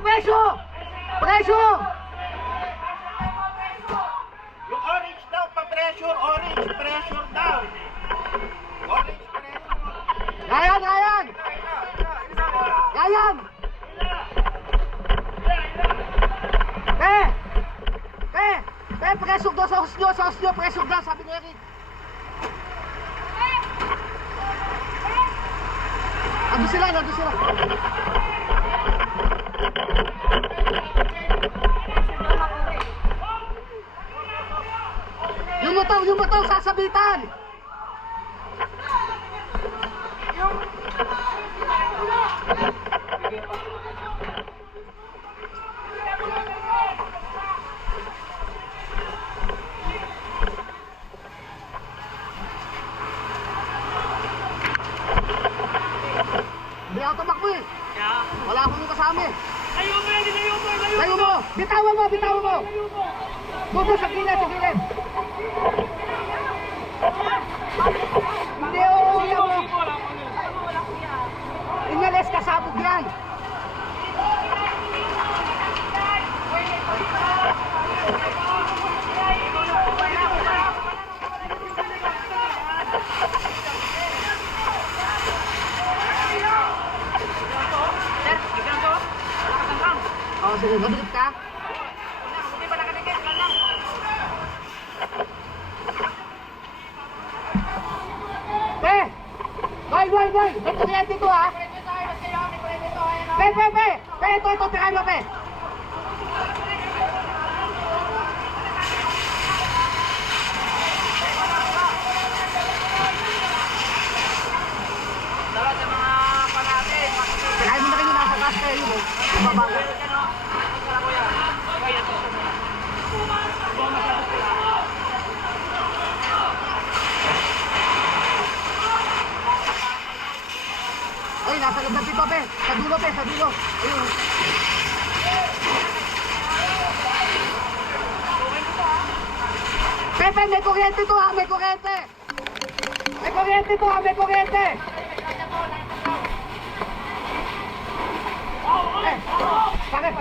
Presyo! Presyo! Yung orange daw, pa-pressure, orange, pressure daw. Orange pressure. Ryan! Ryan! Ryan! Presyo daw sa hosyo, presyo daw, sabi ni Eric. Nandun sila. Yung motor, sasabitan. Hindi ako tumakbo eh. Wala akong kasama eh. Layo mo! Bitawan mo! Doon sa gilid. Hindi mo. Inalis ka sabog yan. Oh, sige, mabilis ka. Hindi pa nakadikit lang. Boy! May kuryente ito ha. Ito, tirahan mo, Dala sa mga panate. Tirahan mo na kayo nasa taas kayo mo. Babaga. Ay, nasa loob ng pito, Sa dulo. Ayun. May kuryente to ha, may kuryente. Sakit.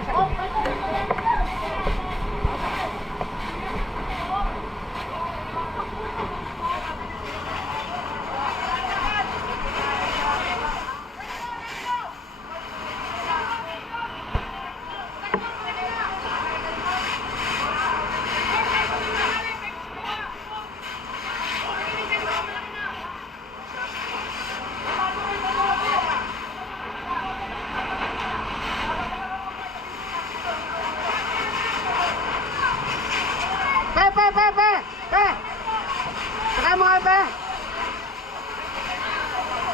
Saka mo nga,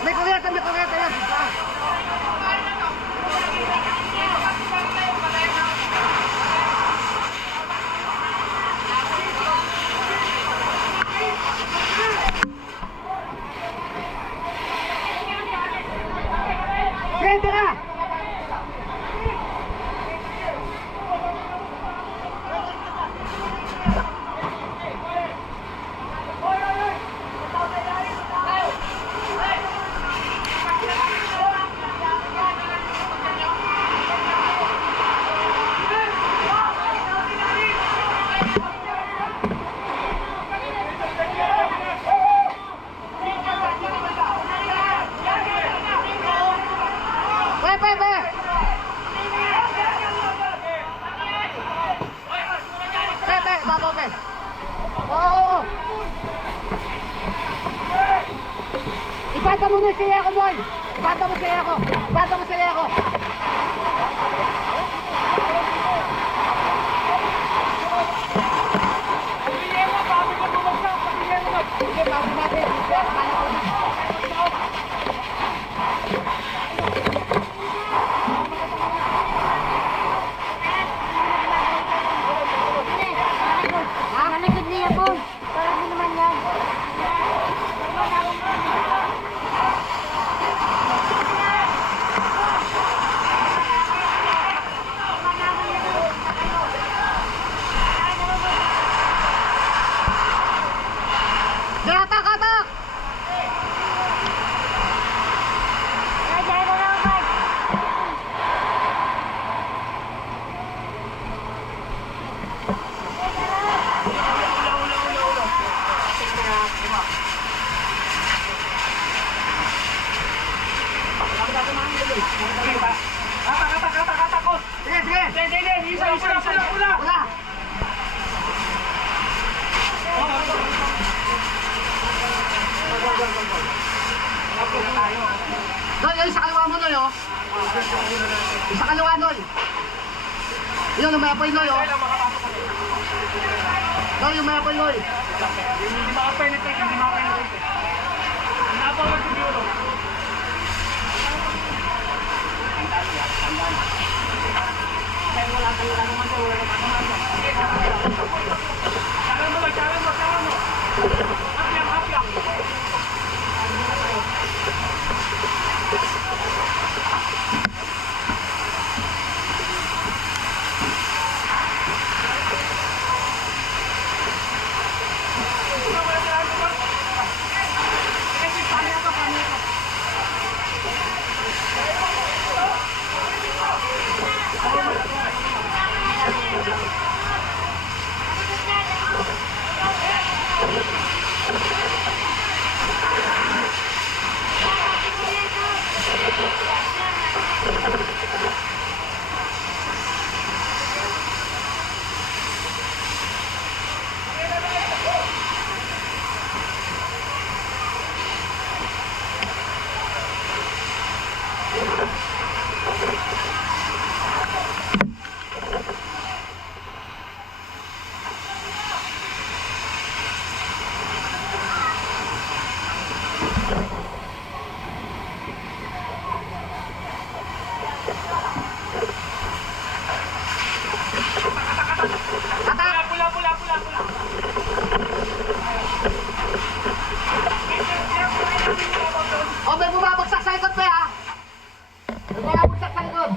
May kuryente yan. Kuryente ka! Oo. Ipata mo na siya ako, boy. Ipata mo siya ako. Nalikod niya po. Parang di naman yan. Sige, sige. Wala. Noy, yun sa kaliwa mo, Noy, oh. Yung sa kaliwa, Noy. Yun, yung may apoy, Noy, oh. Noy, yung may apoy, Noy. Oh, may bumabagsak sa likod, pe, ha? May bumabagsak sa likod.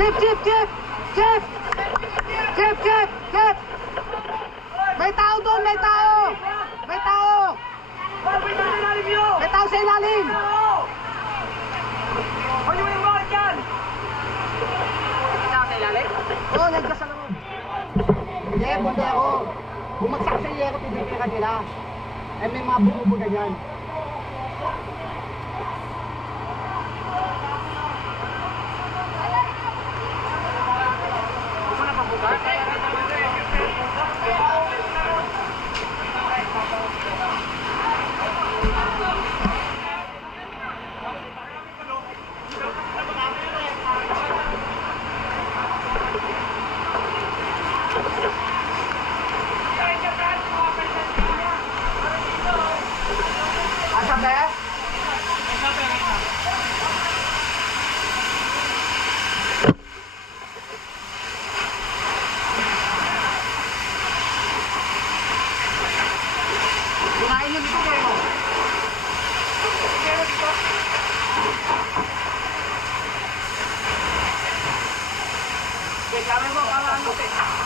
Chip, chip, chip! Chip! Chip, chip, chip! May tao doon, may tao! May tao! May tao sa ilalim! Oo, nandiyan sa loob. Hindi, bundi ako. Bumagsak sa iyo, tibigyan ka nila. Eh, may mga bubo na dyan. Asa ba? Kunain yun dito kayo. Kaya mo, kala ano,